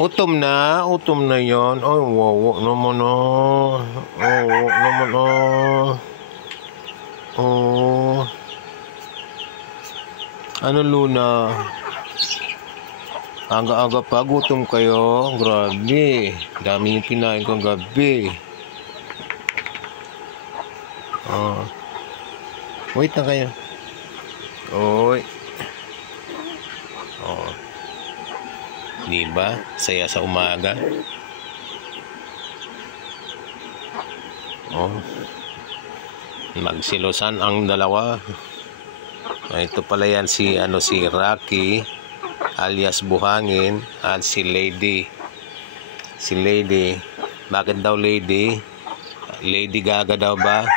Utom na yan. Ay, wawa naman ah. Wawa naman ah. Oh. Ano, Luna? Aga-aga pa, gutom kayo? Grabe. Dami yung pinain kong gabi. Oh. Wait na kayo. Oy. Oh. Diba? Saya sa umaga. Oh. Magsilosan ang dalawa. Ito pala yan si Rocky alias Buhangin at si Lady. Si Lady. Bakit daw Lady? Lady Gaga daw ba?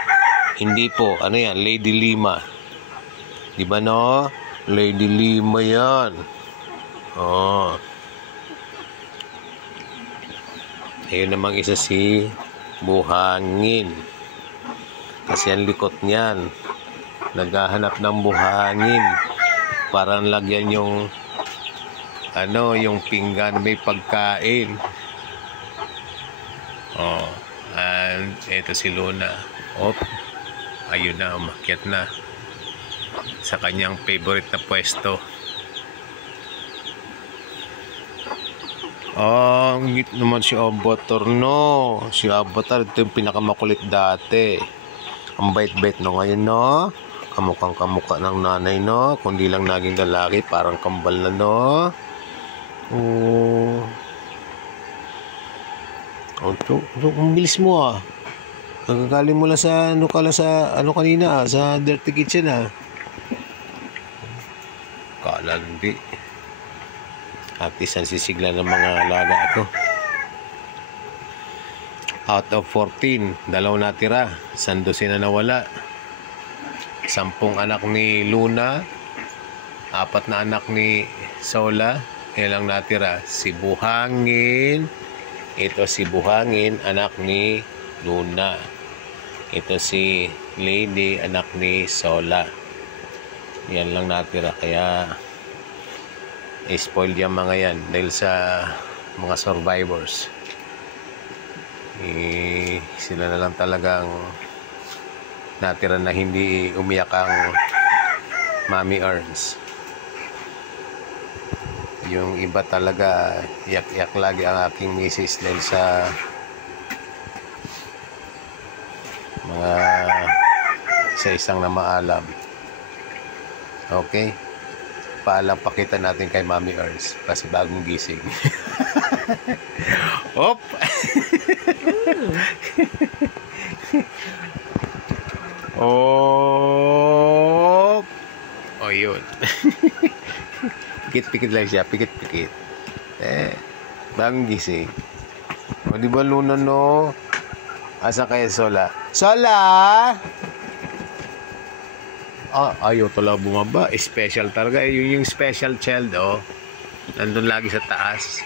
Hindi po. Ano yan? Lady Lima. Diba no? Lady Lima yan. Oh. Ayun namang isa si Buhangin. Kasi ang likot niyan. Naghahanap ng buhangin. Parang lagyan yung yung pinggan may pagkain. Oh. And ito si Luna. Oh. Ayun na, umakyat na. Sa kanyang favorite na pwesto. Ang ngit naman si Avatar, no? Si Avatar, ito yung pinakamakulit dati. Ang bait-bait no ngayon, no? Kamukhang kamukha ng nanay, no? Kundi lang naging lalaki, parang kambal na, no? Oh. Ang bilis mo, ah. Nagkakaling mo lang sa, kanina, sa dirty kitchen, ah. Kalandi. At isang sisigla ng mga alaga ako. Out of 14, 2 natira. 12 na nawala. 10 anak ni Luna. 4 na anak ni Sola. Ilang natira? Si Buhangin. Ito si Buhangin, anak ni Luna. Ito si Lady, anak ni Sola. Yan lang natira. Kaya spoiled yung mga yan dahil sa mga survivors. Sila na lang talagang natira na hindi umiyak ang Mommy Earns. Yung iba talaga iyak-iyak lagi ang aking misis dahil sa mga sa isang na maalam. Okay? Paalam pakita natin kay Mommy Earns kasi bagong gising. Op! Op! O yun. Pikit-pikit lang siya. Pikit-pikit. Bagong gising. O diba Luna, no? Asa kayo Sola? Sola! Ayaw talaga bumaba. Special talaga. Yun yung special child, oh. Nandun lagi sa taas.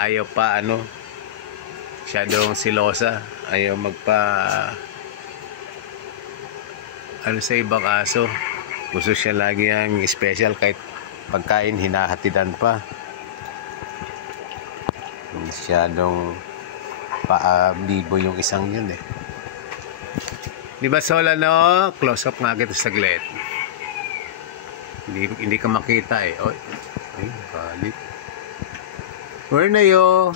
Ayaw pa, masyadong silosa. Ayaw sa ibang aso. Gusto siya lagi ang special kahit pagkain hinahatidan pa. Masyadong bibo yung isang yun, eh. Di ba Sola, no? Close up nga kita saglit. Hindi ka makita, eh. Oy, balik. Where na yo?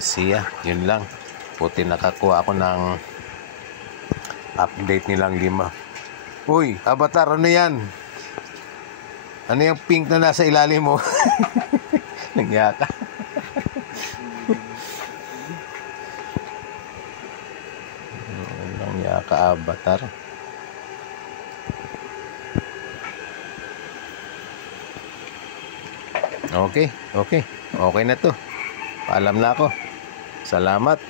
Siya, yun lang. Puti nakakuha ako ng update nilang 5. Uy, Avatar, ano yan? Ano yung pink na nasa ilalim mo? Nangyaka. Nangyaka Avatar. Okay. Okay na to. Paalam na ako. Salamat.